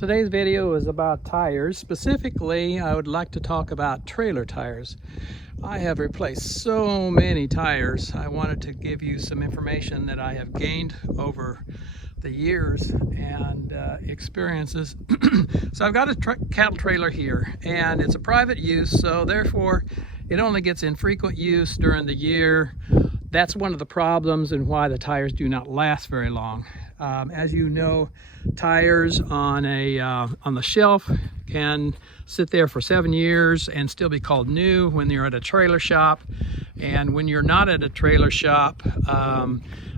Today's video is about tires. Specifically, I would like to talk about trailer tires. I have replaced so many tires. I wanted to give you some information that I have gained over the years and experiences. So I've got a cattle trailer here, and it's a private use, so therefore it only gets infrequent use during the year. That's one of the problems and why the tires do not last very long. As you know, tires on the shelf can sit there for 7 years and still be called new when you're at a trailer shop. And when you're not at a trailer shop,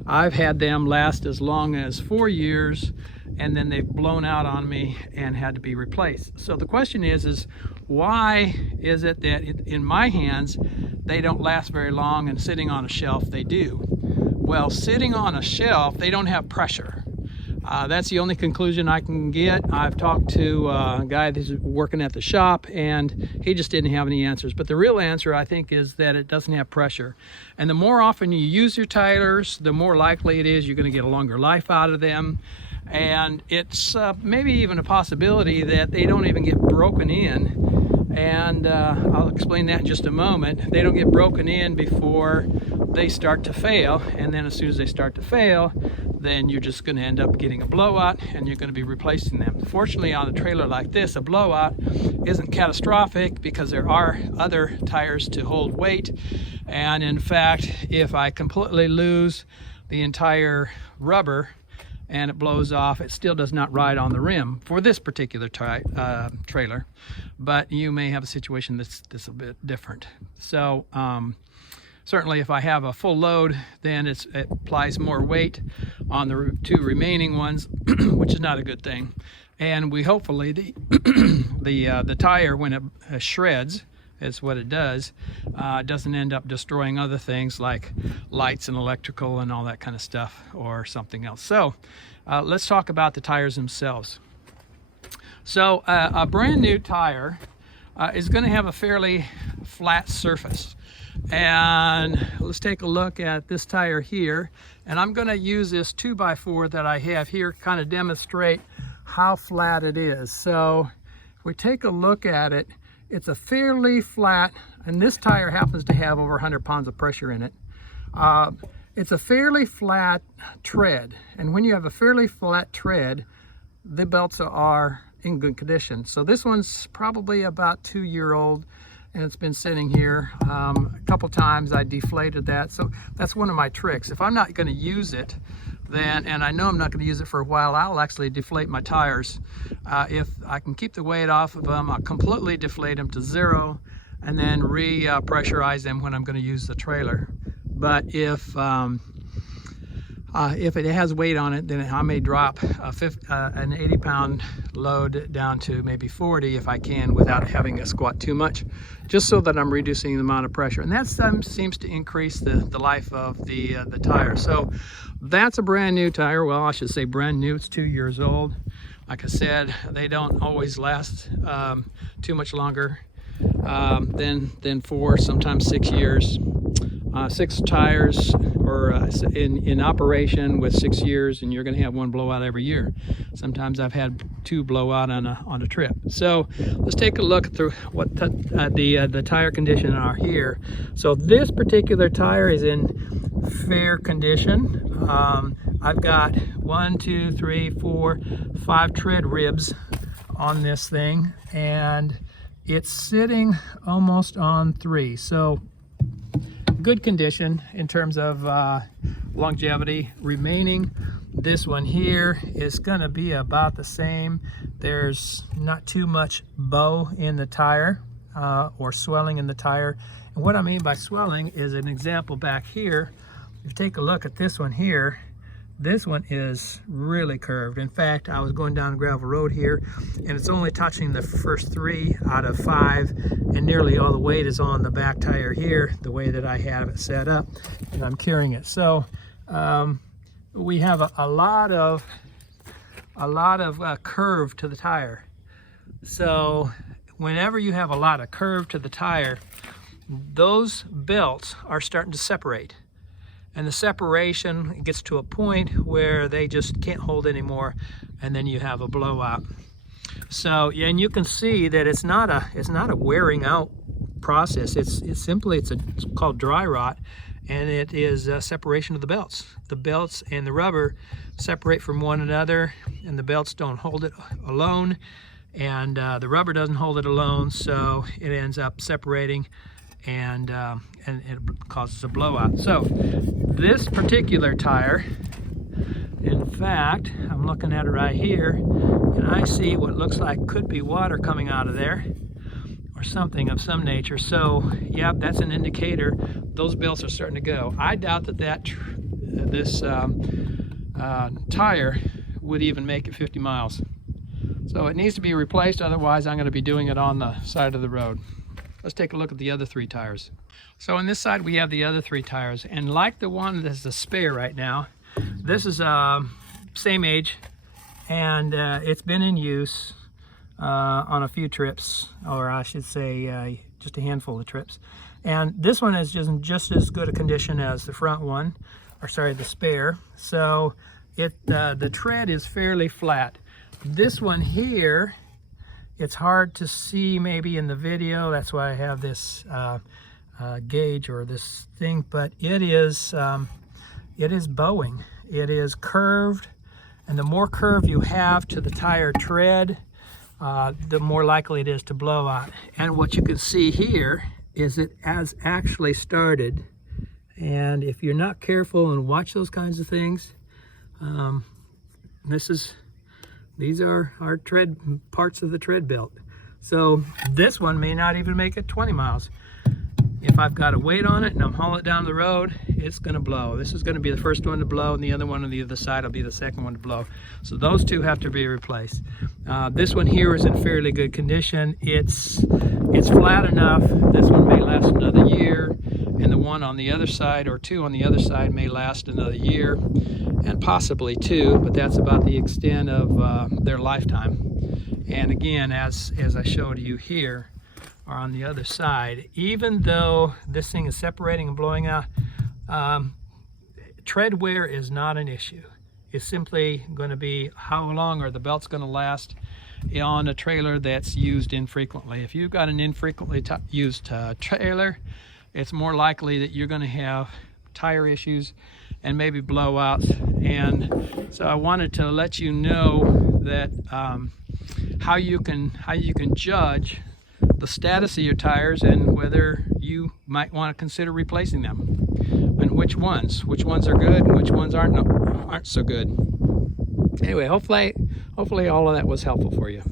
I've had them last as long as 4 years, and then they've blown out on me and had to be replaced. So the question is why is it that in my hands they don't last very long, and sitting on a shelf they do? Well, sitting on a shelf, they don't have pressure. That's the only conclusion I can get. I've talked to a guy that's working at the shop, and he just didn't have any answers. But the real answer, I think, is that it doesn't have pressure. And the more often you use your tires, the more likely it is you're going to get a longer life out of them. And it's maybe even a possibility that they don't even get broken in. And I'll explain that in just a moment. They don't get broken in before they start to fail, and then as soon as they start to fail, then you're just going to end up getting a blowout, and you're going to be replacing them. Fortunately, on a trailer like this, a blowout isn't catastrophic because there are other tires to hold weight. And in fact, if I completely lose the entire rubber and it blows off, it still does not ride on the rim for this particular trailer. But you may have a situation that's a bit different. So certainly if I have a full load, then it applies more weight on the two remaining ones, which is not a good thing. And we hopefully, the tire, when it shreds, is what it does, doesn't end up destroying other things like lights and electrical and all that kind of stuff, or something else. So let's talk about the tires themselves. So a brand new tire is going to have a fairly flat surface. And let's take a look at this tire here, and I'm going to use this 2x4 that I have here, kind of demonstrate how flat it is. So if we take a look at it, it's a fairly flat, and this tire happens to have over 100 pounds of pressure in it. It's a fairly flat tread, and when you have a fairly flat tread, the belts are in good condition. So this one's probably about 2-year-old, and it's been sitting here. A couple times I deflated that, so that's one of my tricks. If I'm not going to use it, then, and I know I'm not going to use it for a while, I'll actually deflate my tires. If I can keep the weight off of them, I'll completely deflate them to zero and then re-pressurize them when I'm going to use the trailer. But if it has weight on it, then I may drop an 80-pound load down to maybe 40 if I can, without having to squat too much, just so that I'm reducing the amount of pressure. And that seems to increase the life of the tire. So that's a brand new tire. Well, I should say brand new. It's 2 years old. Like I said, they don't always last too much longer than 4, sometimes 6 years. 6 tires or in operation with 6 years, and you're going to have one blowout every year. Sometimes I've had 2 blowout on a trip. So let's take a look through what the tire condition are here. So this particular tire is in fair condition. I've got 1, 2, 3, 4, 5 tread ribs on this thing, and it's sitting almost on 3. So good condition in terms of longevity remaining. This one here is going to be about the same. There's not too much bow in the tire or swelling in the tire. And what I mean by swelling is an example back here. If you take a look at this one here, this one is really curved. In fact, I was going down a gravel road here, and it's only touching the first 3 out of 5, and nearly all the weight is on the back tire here, the way that I have it set up, and I'm carrying it. So we have a lot of curve to the tire. So whenever you have a lot of curve to the tire, those belts are starting to separate. And the separation gets to a point where they just can't hold anymore, and then you have a blowout. So, yeah, and you can see that it's not a wearing out process. It's called dry rot, and it is separation of the belts. The belts and the rubber separate from one another, and the belts don't hold it alone, and the rubber doesn't hold it alone, so it ends up separating, and it causes a blowout. So this particular tire, in fact, I'm looking at it right here, and I see what looks like could be water coming out of there, or something of some nature. So, yep, that's an indicator. Those belts are starting to go. I doubt that this tire would even make it 50 miles. So it needs to be replaced, otherwise I'm going to be doing it on the side of the road. Let's take a look at the other 3 tires. So on this side we have the other 3 tires, and like the one that's the spare right now, this is same age, and it's been in use on a few trips, or I should say just a handful of trips. And this one is just as good a condition as the front one, or sorry, the spare. So the tread is fairly flat. This one here, it's hard to see maybe in the video, that's why I have this gauge or this thing, but it is bowing. It is curved, and the more curve you have to the tire tread, the more likely it is to blow out. And what you can see here is it has actually started, and if you're not careful and watch those kinds of things, these are our tread parts of the tread belt. So this one may not even make it 20 miles. If I've got a weight on it and I'm hauling it down the road, it's going to blow. This is going to be the first one to blow, and the other one on the other side will be the second one to blow. So those 2 have to be replaced. This one here is in fairly good condition. It's flat enough. This one may last another year, and the one on the other side, or 2 on the other side, may last another year, and possibly 2, but that's about the extent of their lifetime. And again, as I showed you here, or on the other side, even though this thing is separating and blowing out, tread wear is not an issue. It's simply going to be how long are the belts going to last on a trailer that's used infrequently. If you've got an infrequently used trailer, it's more likely that you're going to have tire issues and maybe blowouts. And so I wanted to let you know that how you can judge the status of your tires and whether you might want to consider replacing them, and which ones are good and which ones aren't so good. Anyway, hopefully all of that was helpful for you.